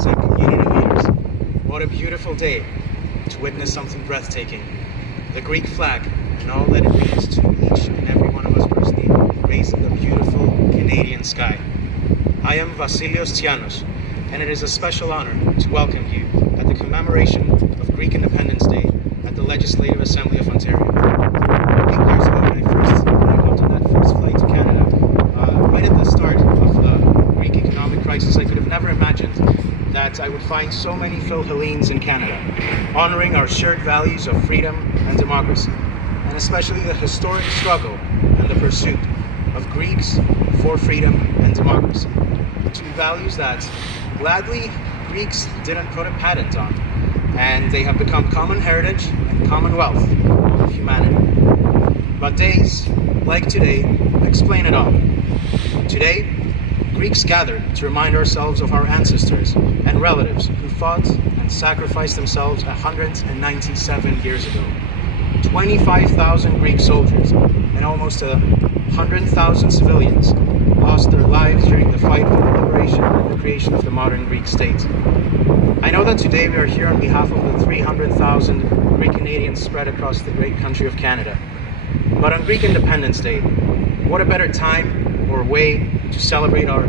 presidents and community leaders, what a beautiful day to witness something breathtaking. The Greek flag and all that it means to each and every one of us personally raised in the beautiful Canadian sky. I am Vasilios Tsianos, and it is a special honor to welcome you at the commemoration of Greek Independence Day at the Legislative Assembly of Ontario. 8 years ago when I hopped on that first flight to Canada, right at the start of the Greek economic crisis, I could have never imagined that I would find so many Philhellenes in Canada, honoring our shared values of freedom and democracy, and especially the historic struggle and the pursuit of Greeks for freedom and democracy. Two values that gladly Greeks didn't put a patent on, and they have become common heritage and commonwealth of humanity. But days like today explain it all. Today, Greeks gather to remind ourselves of our ancestors and relatives who fought and sacrificed themselves 197 years ago. 25,000 Greek soldiers and almost 100,000 civilians lost their lives during the fight for the liberation and the creation of the modern Greek state. I know that today we are here on behalf of the 300,000 Greek Canadians spread across the great country of Canada. But on Greek Independence Day, what a better time or way to celebrate our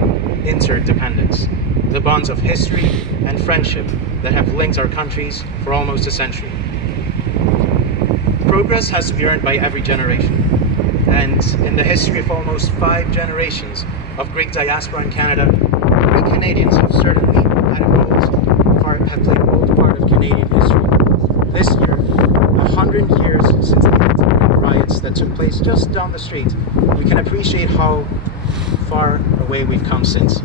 interdependence, the bonds of history and friendship that have linked our countries for almost a century. Progress has to be earned by every generation. And in the history of almost 5 generations of Greek diaspora in Canada, Greek Canadians have certainly have played a bold part of Canadian history. This year, 100 years since the anti-Greek riots that took place just down the street, we can appreciate how far away we've come since.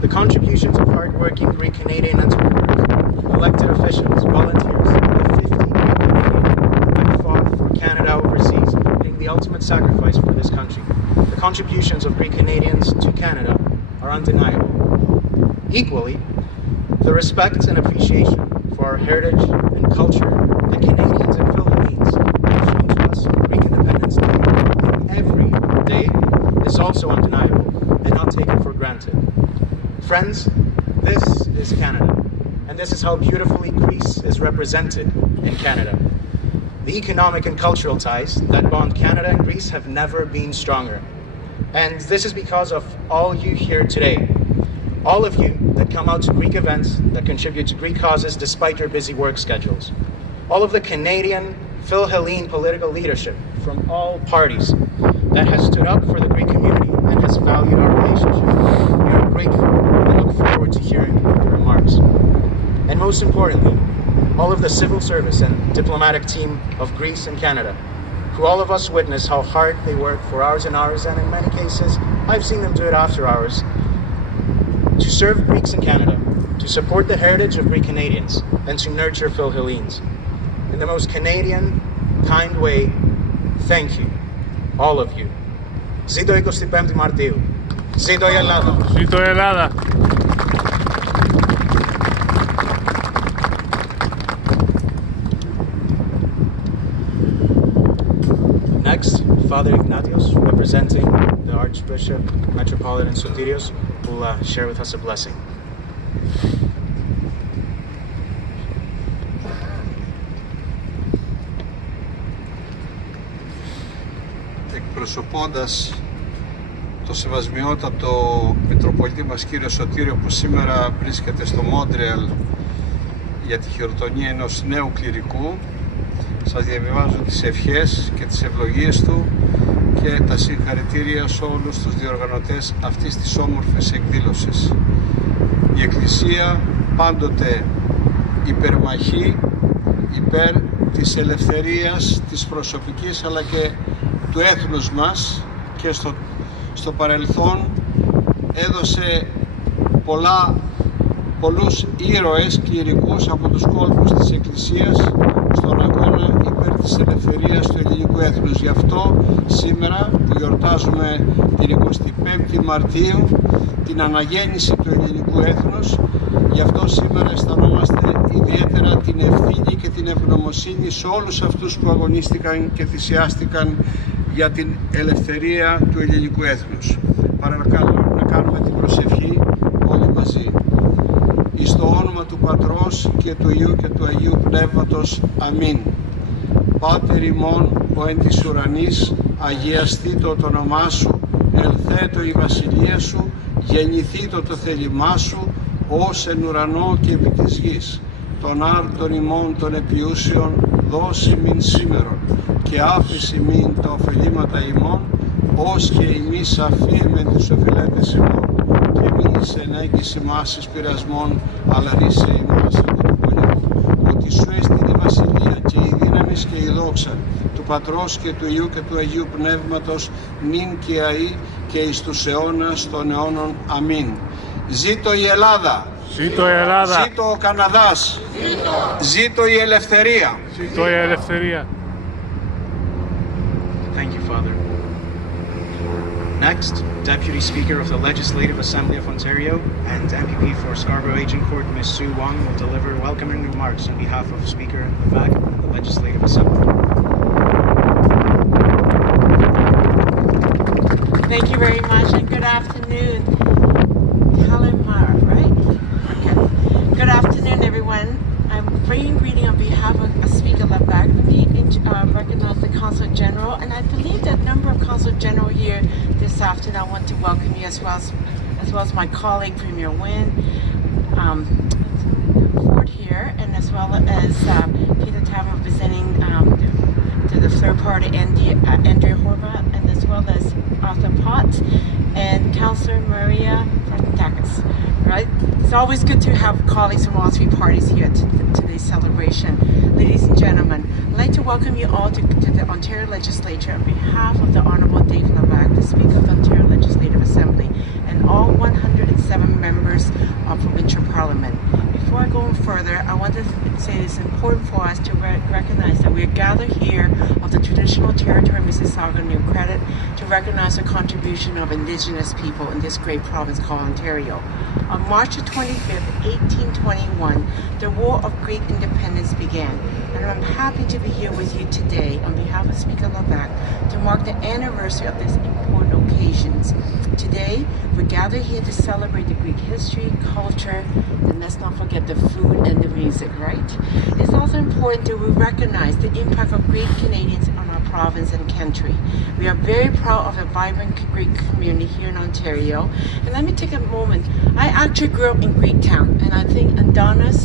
The contributions of hard-working Greek Canadian entrepreneurs, elected officials, volunteers, and the 50 Greek Canadians that fought for Canada overseas, paying the ultimate sacrifice for this country. The contributions of Greek Canadians to Canada are undeniable. Equally, the respect and appreciation for our heritage and culture that Canadians and Philhellenes have shown to us on Greek Independence Day every day is also undeniable and not taken for granted. Friends, this is Canada, and this is how beautifully Greece is represented in Canada. The economic and cultural ties that bond Canada and Greece have never been stronger. And this is because of all you here today. All of you that come out to Greek events, that contribute to Greek causes despite your busy work schedules. All of the Canadian, Philhellene political leadership from all parties that has stood up for the Greek community and has valued our relationship. We are grateful and look forward to hearing your remarks. And most importantly, all of the civil service and diplomatic team of Greece and Canada, who all of us witness how hard they work for hours and hours, and in many cases, I've seen them do it after hours, to serve Greeks in Canada, to support the heritage of Greek Canadians, and to nurture Philhellenes. In the most Canadian, kind way, thank you, all of you. Ζήτω 25 Μαρτίου. Ζήτω η Ελλάδα. Ζήτω η Ελλάδα. Next, Father Ignatius, representing the Archbishop Metropolitan Sotirios, will share with us a blessing. Εκπροσωπώντας το σεβασμιότατο Μητροπολίτη μας κύριο Σωτήριο, που σήμερα βρίσκεται στο Μόντρεαλ για τη χειροτονία ενός νέου κληρικού, σας διαβιβάζω τις ευχές και τις ευλογίες του και τα συγχαρητήρια σε όλους τους διοργανωτές αυτής της όμορφης εκδήλωσης. Η Εκκλησία πάντοτε υπερμαχεί υπέρ της ελευθερίας της προσωπικής αλλά και του έθνους μας, και στο παρελθόν έδωσε πολλούς ήρωες κληρικούς από τους κόλπους της Εκκλησίας στον αγώνα υπέρ της ελευθερίας του ελληνικού έθνους. Γι' αυτό σήμερα που γιορτάζουμε την 25η Μαρτίου, την αναγέννηση του ελληνικού έθνους, γι' αυτό σήμερα αισθανόμαστε ιδιαίτερα την ευθύνη και την ευγνωμοσύνη σε όλους αυτούς που αγωνίστηκαν και θυσιάστηκαν για την ελευθερία του ελληνικού έθνους. Παρακαλώ να κάνουμε την προσευχή όλοι μαζί. Εις το όνομα του Πατρός και του Υιού και του Αγίου Πνεύματος. Αμήν. Πάτερ ημών, ο εν της ουρανής, αγιαστήτω το όνομά σου, ελθέτω η βασιλεία σου, γεννηθήτω το θέλημά σου, ως εν ουρανό και επί της γης. Τον άρτον ημών των επιούσεων δώσει μην σήμερον, και άφηση μην τα ωφελήματα ημών, ως και ημείς αφήμεν τις οφειλέτες ημών, και μη εις ενέγγιση μας εις πειρασμών, αλλά ρίσε ημάς από του πολέμου. Ότι σου έστειλε η βασιλεία και η δύναμις και η δόξα του Πατρός και του Υιού και του Αγίου Πνεύματος, νυν και αεί και εις τους αιώνας των αιώνων. Αμήν. Ζήτω η Ελλάδα! Ζήτω η Ελλάδα! Ζήτω ο Καναδάς! Ζήτω η ελευθερία! Ζήτω η ελευθερία! Thank you, Father. Next, Deputy Speaker of the Legislative Assembly of Ontario and MPP for Scarborough Agincourt, Ms. Sue Wong, will deliver welcoming remarks on behalf of Speaker Levac and the Legislative Assembly. Thank you very much, and good afternoon. Right? Okay. Good afternoon, everyone. I'm bringing greeting on behalf of Speaker Levac. We recognize the Consul General, and I believe that number of Consul General here this afternoon. I want to welcome you as well as my colleague Premiere Wynne, Ford here, and as well as Peter Tam representing to the third party, Andrea Horvath, and as well as Arthur Potts and Councillor Maria Frontakis. Right? It's always good to have colleagues from all three parties here at today's celebration. Ladies and gentlemen, I'd like to welcome you all to the Ontario Legislature on behalf of the Honourable Dave Levac, the Speaker of the Ontario Legislative Assembly, and all 107 members of provincial parliament. Before I go on further, I want to say it's important for us to recognize that we are gathered here of the traditional territory of Mississauga New Credit to recognize the contribution of Indigenous people in this great province called Ontario. On March 25th, 1821, the War of Greek Independence began, and I'm happy to be here with you today on behalf of Speaker Levac to mark the anniversary of these important occasions. Today, we're gathered here to celebrate the Greek history, culture, and let's not forget the food and the music, right? It's also important that we recognize the impact of Greek Canadians on our province and country. We are very proud of a vibrant Greek community here in Ontario. And let me take a moment. I actually grew up in Greektown, and I think Adonis,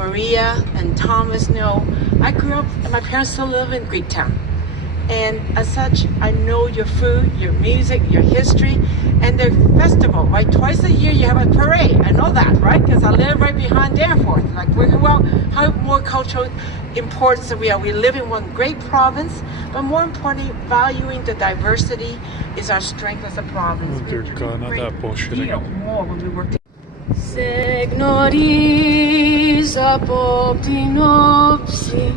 Maria, and Thomas know I grew up, and my parents still live in Greektown. And as such, I know your food, your music, your history, and the festival, right? Twice a year you have a parade. I know that, right? Because I live right behind Danforth. Like, how more cultural importance we are. We live in one great province, but more importantly, valuing the diversity is our strength as a province. More when we work together. Σε γνωρίζω από την όψη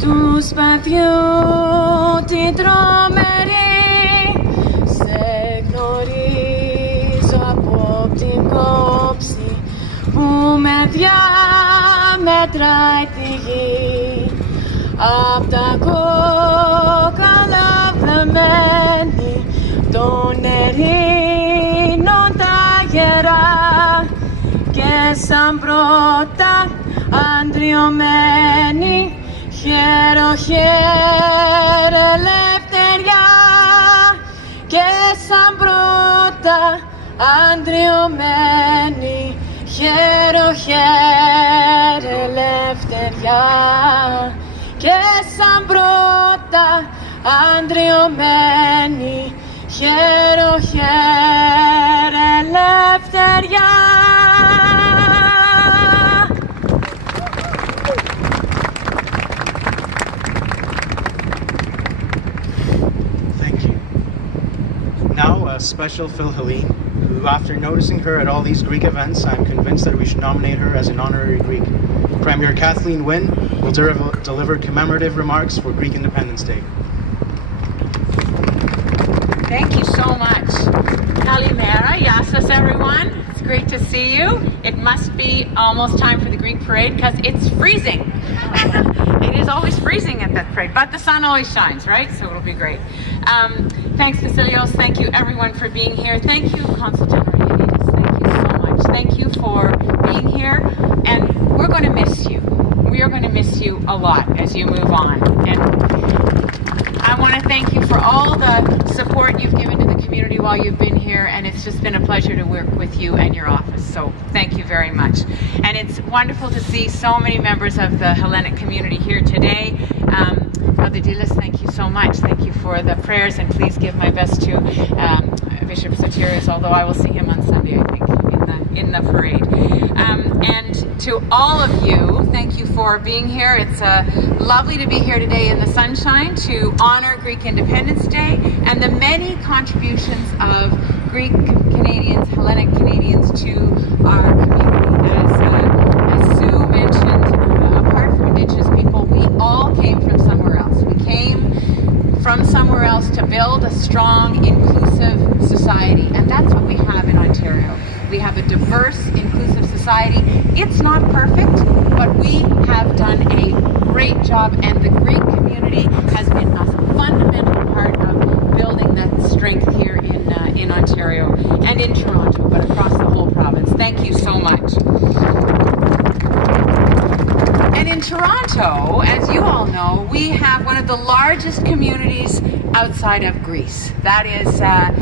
του σπαθιού την τρομερή. Σε γνωρίζω από την κόψη που με διαμετράει τη γη. Απ' τα κόκαλα βλεμμένη των ερήνων τα γερά. Και σαν πρώτα αντριωμένη χαίρο χαίρε ελευθεριά. Και σαν πρώτα αντριωμένη χαίρο χαίρε ελευθεριά. Και σαν πρώτα αντριωμένη χαίρο χαίρε ελευθεριά. Now, a special Phil Helene, who, after noticing her at all these Greek events, I'm convinced that we should nominate her as an honorary Greek. Premier Kathleen Wynne will deliver commemorative remarks for Greek Independence Day. Thank you so much. Kalimera, Yassas everyone. It's great to see you. It must be almost time for the Greek parade because it's freezing. It is always freezing at that parade, but the sun always shines, right? So it'll be great. Thanks, Vasilios. Thank you, everyone, for being here. Thank you, Consul General Ignatius. Thank you so much. Thank you for being being here, and we're going to miss you. We are going to miss you a lot as you move on. And I want to thank you for all the support you've given to the community while you've been here, and it's just been a pleasure to work with you and your office. So thank you very much. And it's wonderful to see so many members of the Hellenic community here today. Father Ignatius, thank you so much. Thank you for the prayers, and please give my best to Bishop Soterius, although I will see him on Sunday, I think, in the parade. And to all of you, thank you for being here. It's lovely to be here today in the sunshine to honor Greek Independence Day and the many contributions of Greek Canadians, Hellenic Canadians to our community. As Sue mentioned, apart from Indigenous people, we all came from somewhere else. We came from somewhere else to build a strong, inclusive society, and that's what we have in Ontario. We have a diverse, inclusive society. It's not perfect, but we have done a great job, and the Greek community has been a fundamental part of building that strength here in Ontario and in Toronto, but across the whole province. Thank you so much. And in Toronto, as you all know, we have one of the largest communities outside of Greece. That is a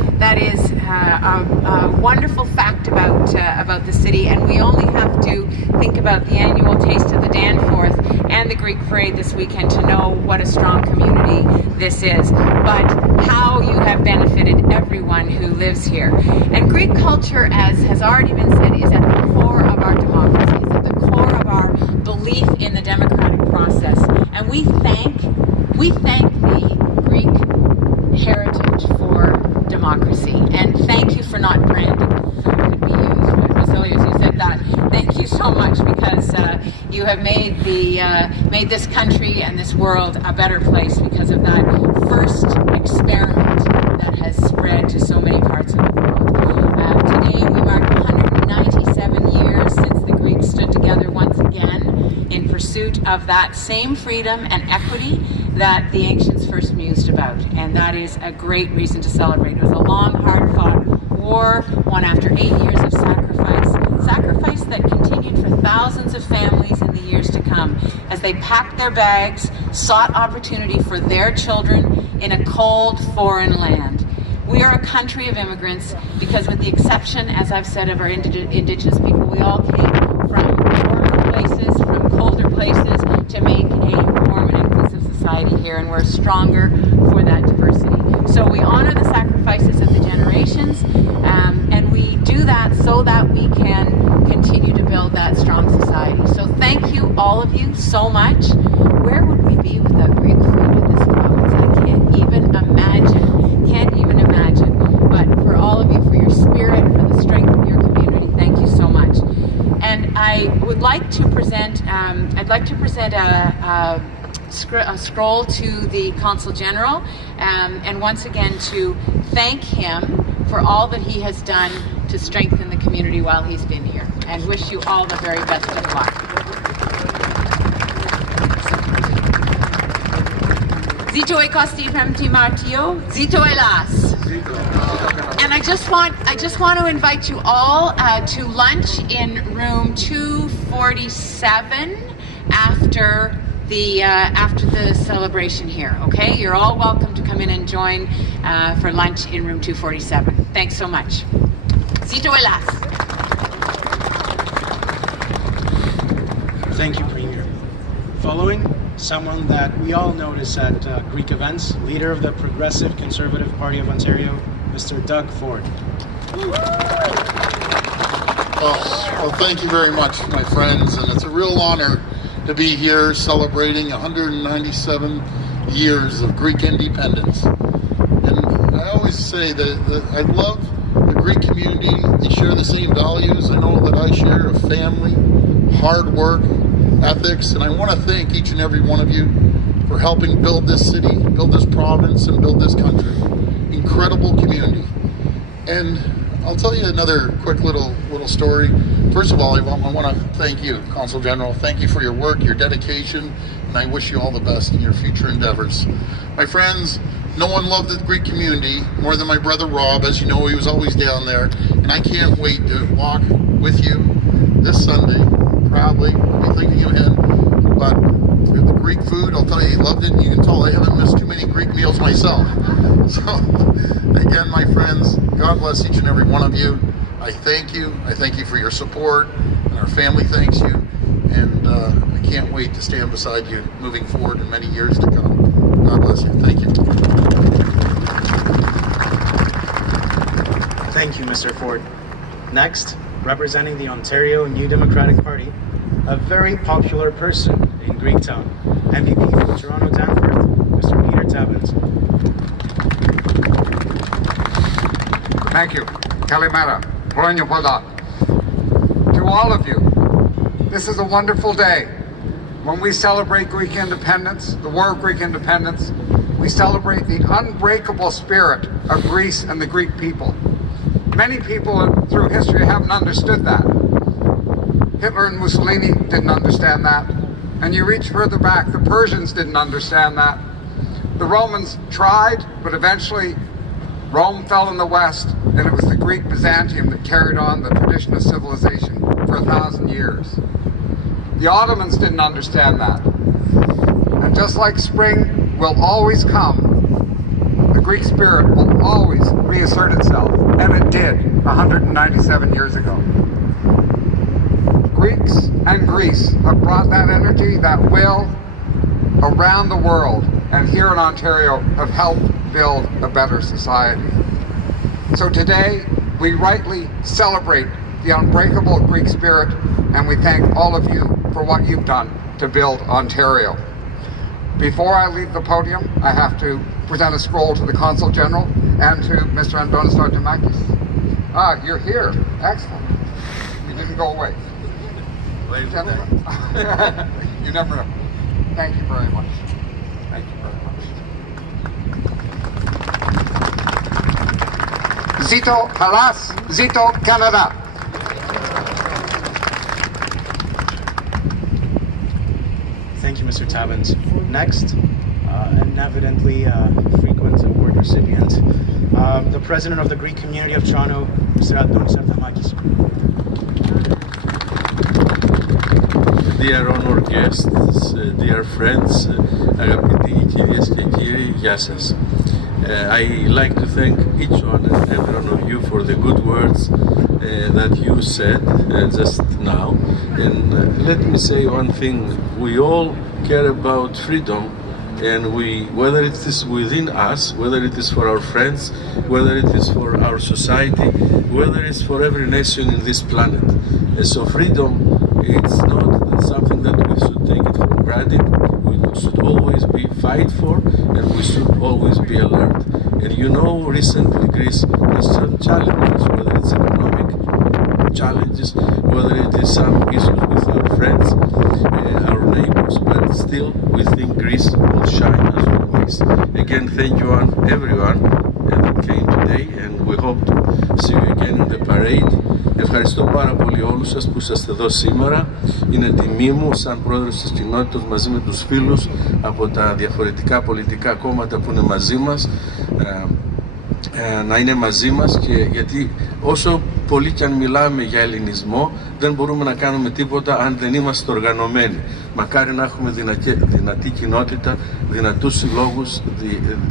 wonderful fact about the city, and we only have to think about the annual Taste of the Danforth and the Greek Parade this weekend to know what a strong community this is, but how you have benefited everyone who lives here. And Greek culture, as has already been said, is at the core of our democracy. It's at the core of our belief in the democratic process, and we thank the Greek heritage for democracy, and thank you for not branding so it could be used. Basilius, you said that. Thank you so much, because you have made this country and this world a better place because of that first experiment that has spread to so many parts of the world. Today we mark 197 years since the Greeks stood together once again in pursuit of that same freedom and equity that the ancients first mused about, and that is a great reason to celebrate. It was a long, hard-fought war, one after 8 years of sacrifice that continued for thousands of families in the years to come as they packed their bags, sought opportunity for their children in a cold, foreign land. We are a country of immigrants because, with the exception, as I've said, of our Indigenous people, we all came from warmer places, from colder places, to make a warm and inclusive society here, and we're stronger for that diversity. So we honor the sacrifices of the generations, and we do that so that we can continue to build that strong society. So thank you, all of you, so much. Where would we be without Greek food in this province? I can't even imagine. But for all of you, for your spirit, for the strength of your community, thank you so much. And I would like to present, a scroll to the Consul General, and once again to thank him for all that he has done to strengthen the community while he's been here, and wish you all the very best of luck. Zito Kosti Martio, Zito Elas. And I just want to invite you all to lunch in room 247 after the celebration here. Okay, you're all welcome to come in and join for lunch in room 247. Thanks so much. Zito Elas. Thank you, Premier. Following, someone that we all notice at Greek events, leader of the Progressive Conservative Party of Ontario, Mr. Doug Ford. Well, thank you very much, my friends, and it's a real honor to be here celebrating 197 years of Greek independence. And I always say that I love the Greek community. They share the same values. I know that I share a family, hard work, ethics, and I want to thank each and every one of you for helping build this city, build this province, and build this country. Incredible community. And I'll tell you another quick little story. First of all, I want to thank you, Consul General. Thank you for your work, your dedication, and I wish you all the best in your future endeavors. My friends, no one loved the Greek community more than my brother Rob. As you know, he was always down there, and I can't wait to walk with you this Sunday So, again, my friends, God bless each and every one of you. I thank you. I thank you for your support, and our family thanks you. And I can't wait to stand beside you moving forward in many years to come. God bless you. Thank you. Thank you, Mr. Ford. Next, representing the Ontario New Democratic Party, a very popular person in Greektown, MVP for Toronto Danforth, Mr. Peter Tabbins. Thank you. Kalimera. Χρόνια πολλά. To all of you, this is a wonderful day. When we celebrate Greek independence, the War of Greek independence, we celebrate the unbreakable spirit of Greece and the Greek people. Many people through history haven't understood that. Hitler and Mussolini didn't understand that. And you reach further back, the Persians didn't understand that. The Romans tried, but eventually Rome fell in the West, and it was the Greek Byzantium that carried on the tradition of civilization for 1,000 years. The Ottomans didn't understand that. And just like spring will always come, the Greek spirit will always reassert itself, and it did 197 years ago. Greeks and Greece have brought that energy, that will, around the world, and here in Ontario have helped build a better society. So today, we rightly celebrate the unbreakable Greek spirit, and we thank all of you for what you've done to build Ontario. Before I leave the podium, I have to present a scroll to the Consul General and to Mr. Andonis Artemakis. Ah, you're here. Excellent. You didn't go away. Gentlemen. You never know. Thank you very much. Thank you very much. Zito Halas, Zito Canada. Thank you, Mr. Tabbins. Next, an evidently frequent award recipient, the president of the Greek community of Toronto, Mr. Andonis Artemakis. Dear honored guests, dear friends, αγαπητοί κυρίες και κύριοι, γεια σας. I like to thank each one and every one of you for the good words that you said just now. And let me say one thing, we all care about freedom, and whether it is within us, whether it is for our friends, whether it is for our society, whether it's for every nation in this planet. So freedom, it's not something that we should take it for granted. We should always be fight for, and we should always be alert. And you know, recently Greece has some challenges, whether it's economic challenges, whether it is some issues with our friends, our neighbors, but still we think Greece will shine as always. Again, thank you everyone that came today, and we hope to see you again in the parade. Ευχαριστώ πάρα πολύ όλους σας που είσαστε εδώ σήμερα. Είναι τιμή μου σαν πρόεδρος της κοινότητας μαζί με τους φίλους από τα διαφορετικά πολιτικά κόμματα που είναι μαζί μας να είναι μαζί μας, και γιατί όσο πολύ κι αν μιλάμε για ελληνισμό δεν μπορούμε να κάνουμε τίποτα αν δεν είμαστε οργανωμένοι. Μακάρι να έχουμε δυνατή κοινότητα, δυνατούς συλλόγους,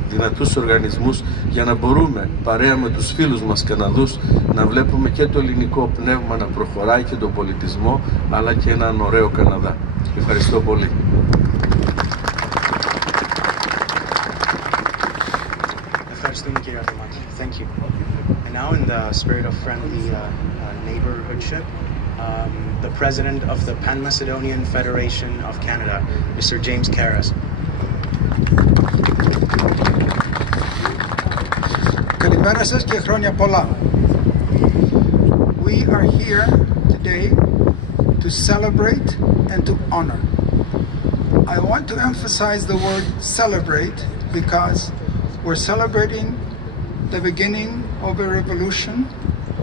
δυνατούς οργανισμούς, για να μπορούμε παρέα με τους φίλους μας Καναδούς να βλέπουμε και το ελληνικό πνεύμα να προχωράει και τον πολιτισμό, αλλά και έναν ωραίο Καναδά. Ευχαριστώ πολύ. Thank you. And now, in the spirit of friendly neighborhoodship, the president of the Pan-Macedonian Federation of Canada, Mr. James Karras. Καλημέρα σας και χρόνια πολλά. We are here today to celebrate and to honor. I want to emphasize the word celebrate because we're celebrating the beginning of a revolution,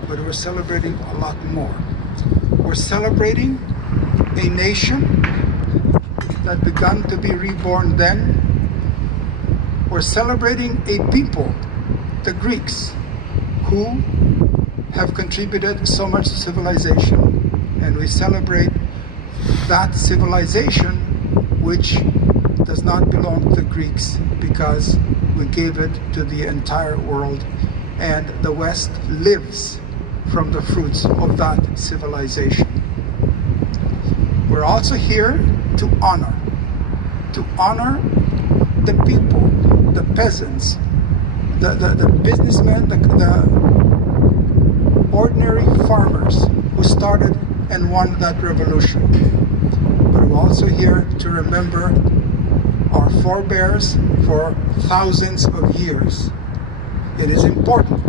but we're celebrating a lot more. We're celebrating a nation that began to be reborn then. We're celebrating a people, the Greeks, who have contributed so much to civilization. And we celebrate that civilization which does not belong to the Greeks, because we gave it to the entire world, and the West lives from the fruits of that civilization. We're also here to honor the people, the peasants, the businessmen, the ordinary farmers who started and won that revolution. But we're also here to remember our forebears for thousands of years. It is important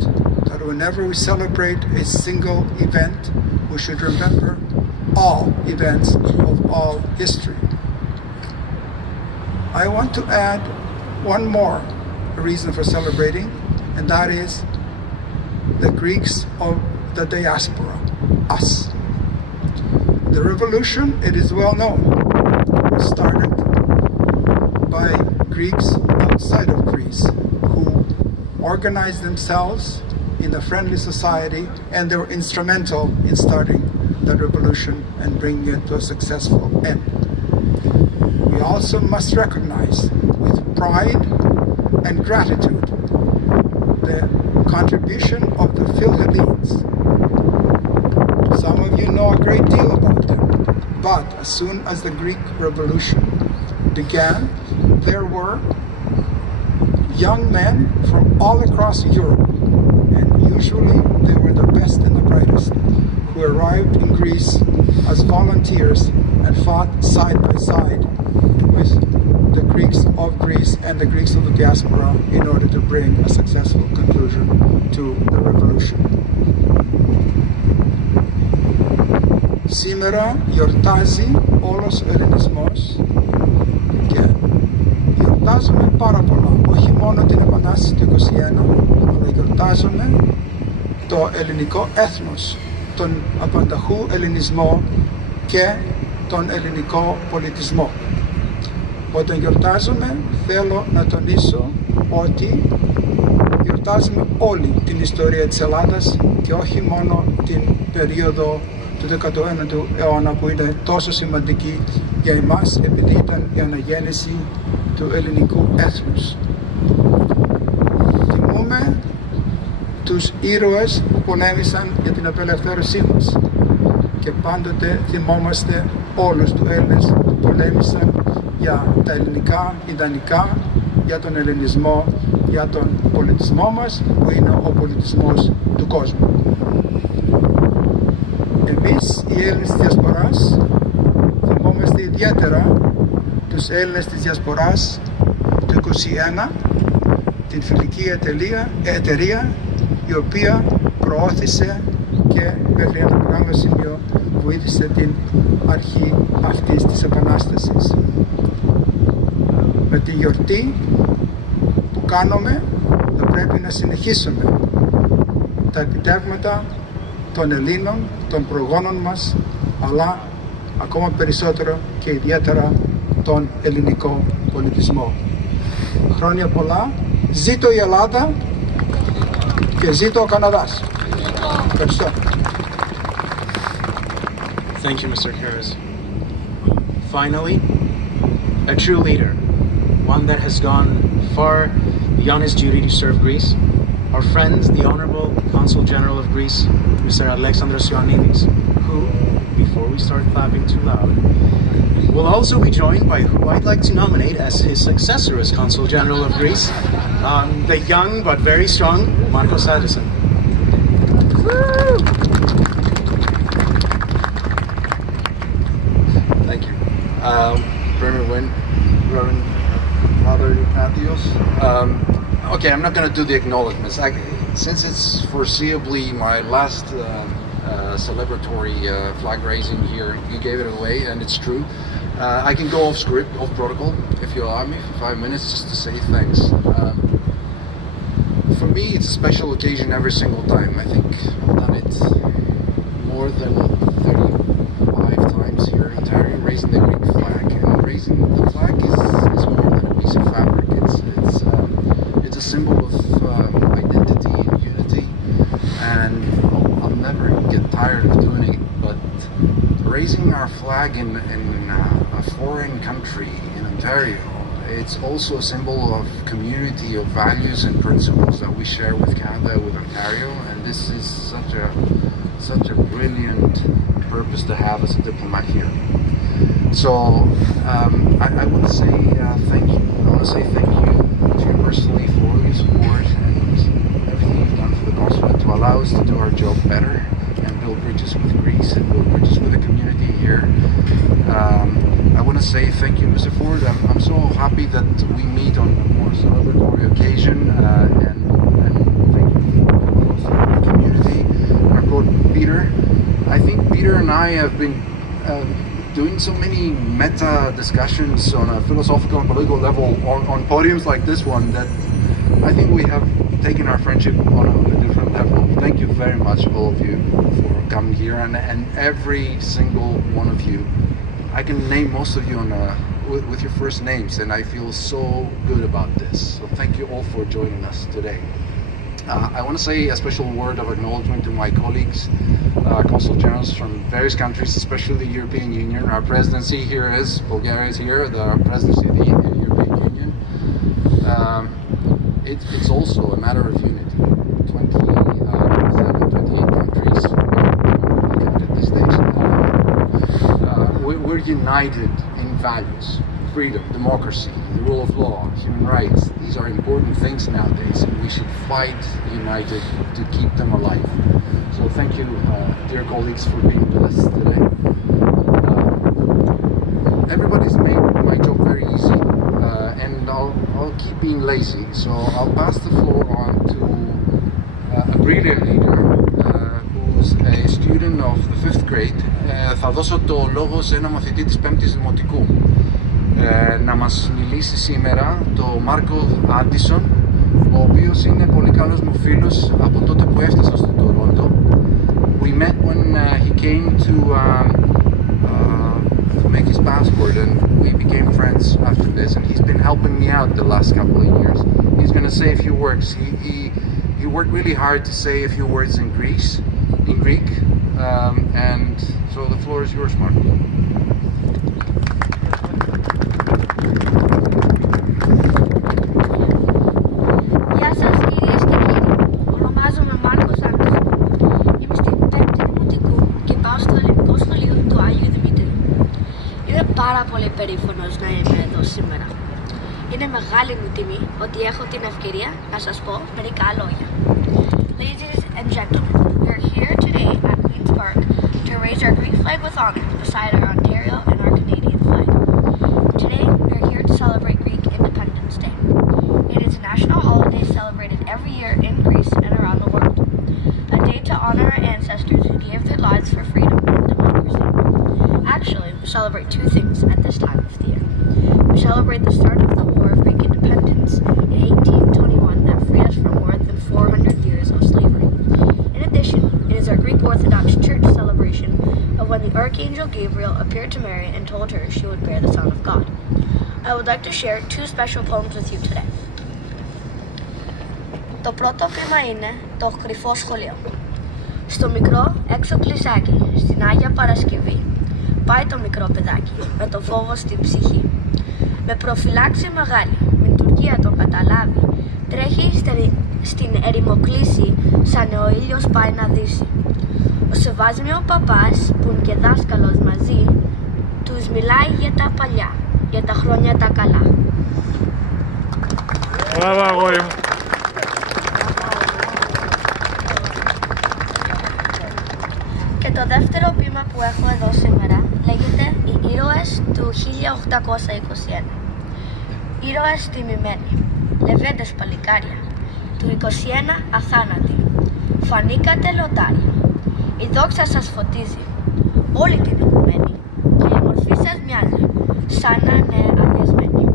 that whenever we celebrate a single event, we should remember all events of all history. I want to add one more reason for celebrating, and that is the Greeks of the diaspora, us. The revolution, it is well known, was started by Greeks outside of Greece who organized themselves in a friendly society, and they were instrumental in starting the revolution and bringing it to a successful end. We also must recognize with pride and gratitude the contribution of the Philhellenes. Some of you know a great deal about them, but as soon as the Greek Revolution began, there were young men from all across Europe, and usually they were the best and the brightest, who arrived in Greece as volunteers and fought side by side with the Greeks of Greece and the Greeks of the diaspora in order to bring a successful conclusion to the revolution. Σήμερα γιορτάζει όλος ο ελληνισμός και γιορτάζουμε πάρα πολλά. Όχι μόνο την Επανάσταση του 1921, αλλά γιορτάζουμε το ελληνικό έθνος, τον απανταχού ελληνισμό και τον ελληνικό πολιτισμό. Όταν γιορτάζουμε, θέλω να τονίσω ότι γιορτάζουμε όλη την ιστορία της Ελλάδας και όχι μόνο την περίοδο του 19ου αιώνα που είναι τόσο σημαντική για εμάς επειδή ήταν η αναγέννηση του ελληνικού έθνους. Τιμούμε τους ήρωες που πολέμησαν για την απελευθέρωσή μας και πάντοτε θυμόμαστε όλους τους Έλληνες που πολέμησαν για τα ελληνικά, ιδανικά, για τον ελληνισμό, για τον πολιτισμό μας που είναι ο πολιτισμός του κόσμου. Εμείς οι Έλληνες της Διασποράς θυμόμαστε ιδιαίτερα τους Έλληνες της Διασποράς του 1921, την φιλική εταιρεία η οποία προώθησε και μέχρι ένα μεγάλο σημείο βοήθησε την αρχή αυτής της επανάστασης. Με τη γιορτή που κάνουμε θα πρέπει να συνεχίσουμε τα επιτεύγματα των Ελλήνων, των προγόνων μας, αλλά ακόμα περισσότερο και ιδιαίτερα τον ελληνικό πολιτισμό. Χρόνια πολλά, ζήτω η Ελλάδα και ζήτω ο Καναδάς. Ευχαριστώ. Thank you, Mr. Harris. Finally, a true leader, one that has gone far beyond his duty to serve Greece. Our friend, the Honorable Consul General of Greece, Mr. Alexandros Ioannidis, who, before we start clapping too loud, will also be joined by who I'd like to nominate as his successor as Consul General of Greece, the young but very strong Marcos Addison. Thank you. Premiere Wynne, Reverend Father Ignatius. Okay, I'm not going to do the acknowledgements. Since it's foreseeably my last celebratory flag raising here, you gave it away, and it's true. I can go off script, off protocol, if you allow me for 5 minutes just to say thanks. For me, it's a special occasion every single time. I think I've done it more than 35 times here in Ontario, raising the Greek flag. And raising the flag is more than a piece of fabric. It's a symbol of identity and unity, and I'll never get tired of doing it. But raising our flag in a foreign country, in Ontario, it's also a symbol of community, of values and principles that we share with Canada, with Ontario, and this is such a brilliant purpose to have as a diplomat here. So I want to say thank you. I want to say thank you to you personally for all your support and everything you've done for the consulate to allow us to do our job better and build bridges with Greece and build bridges with the community here. I want to say thank you, Mr. Ford. I'm so happy that we meet on a more celebratory occasion, and thank you for the community. Our coach Peter. I think Peter and I have been doing so many meta discussions on a philosophical and political level on podiums like this one that I think we have taken our friendship on a different level. Thank you very much, all of you, for coming here, and every single one of you. I can name most of you with your first names, and I feel so good about this. So thank you all for joining us today. I want to say a special word of acknowledgement to my colleagues, consul generals from various countries, especially the European Union. Our presidency here is, Bulgaria is here, the presidency of the European Union. It's also a matter of unity. 28 countries counted these days. We're united in values, freedom, democracy, the rule of law, human rights. These are important things nowadays, and we should fight united to keep them alive. So thank you, dear colleagues, for being with us today. Everybody's made my job very easy, and I'll keep being lazy. So I'll pass the floor on to a brilliant leader who's a student of the 5th grade. Θα δώσω το λόγο σε ένα μαθητή της 5ης Δημοτικού. Να μας μιλήσει σήμερα το Μάρκο Άντισον, ο οποίος είναι πολύ καλός μου φίλος από τότε που έφτασα στο Τορόντο. We met when he came to make his passport, and we became friends after this, and he's been helping me out the last couple of years. He's going to say a few words. He worked really hard to say a few words in Greek, and so the floor is yours, Marco. Γεια σας κυρίες και κύριοι, ονομάζομαι Μάρκος Άντισον. Είμαι στην 5η Δημοτικού και πάω στο Ελληνικό Σχολείο του Άγιου Δημητρίου. Είμαι πάρα πολύ περήφανος να είμαι εδώ σήμερα. Είναι μεγάλη μου τιμή ότι έχω την ευκαιρία να σας πω μερικά λόγια. Ladies and gentlemen, we're here today at Queen's Park to raise our Greek flag with honor beside our Ontario and our Canadian flag. Today, we're here to celebrate Greek Independence Day. It is a national holiday celebrated every year in Greece and around the world. A day to honor our ancestors who gave their lives for freedom and democracy. Actually, we celebrate two things at this time of the year. We celebrate the start of the War of Greek Independence in 1821 that freed us from more than 400 years of slavery. In addition, it is our Greek Orthodox Church celebration of when the Archangel Gabriel appeared to Mary and told her she would bear the Son of God. I would like to share two special poems with you today. Το πρώτο ποίημα είναι το Κρυφό Σχολείο. Στο μικρό έξω κλεισάκι, στην Άγια Παρασκευή, πάει το μικρό παιδάκι με το φόβο στην ψυχή. Με προφυλάξη μεγάλη, με Τουρκία τον καταλάβει, τρέχει στην ερημοκλήση σαν ο ήλιος πάει να δύσει. Ο Σεβάσμιο παπάς, που είναι και δάσκαλος μαζί, τους μιλάει για τα παλιά, για τα χρόνια τα καλά. Μπράβο, αγόρι μου. Και το δεύτερο ποίημα που έχω εδώ σήμερα λέγεται «Οι ήρωες του 1821». Ήρωες τιμημένοι, λεβέντες παλικάρια, του 21 αθάνατοι, φανήκατε λοντάρια. Η δόξα σας φωτίζει, όλη την οικουμένη, και η μορφή σας μοιάζει, σαν να είναι αδειασμένη.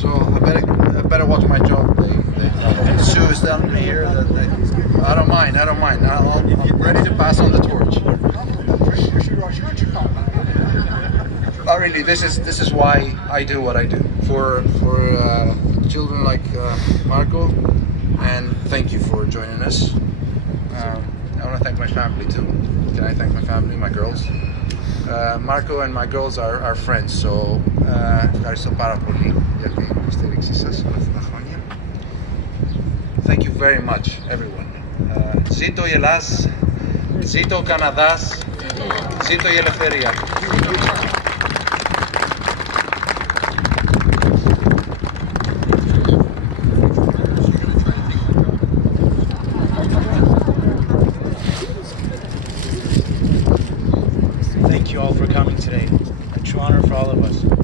So I better watch my job. Sue is telling me here that I don't mind. I'm ready to pass on the torch. Oh, really? This is why I do what I do for children like Marco, and thank you for joining us. I want want to thank my family too. Can I thank my family, my girls? Marco and my girls are friends, so ευχαριστώ πάρα πολύ για την στήριξή σας όλα αυτά τα χρόνια. Thank you very much, everyone. Ζήτω η Ελλάς, ζήτω ο Καναδάς, ζήτω η ελευθερία. Thank you all for coming today. A true honor for all of us.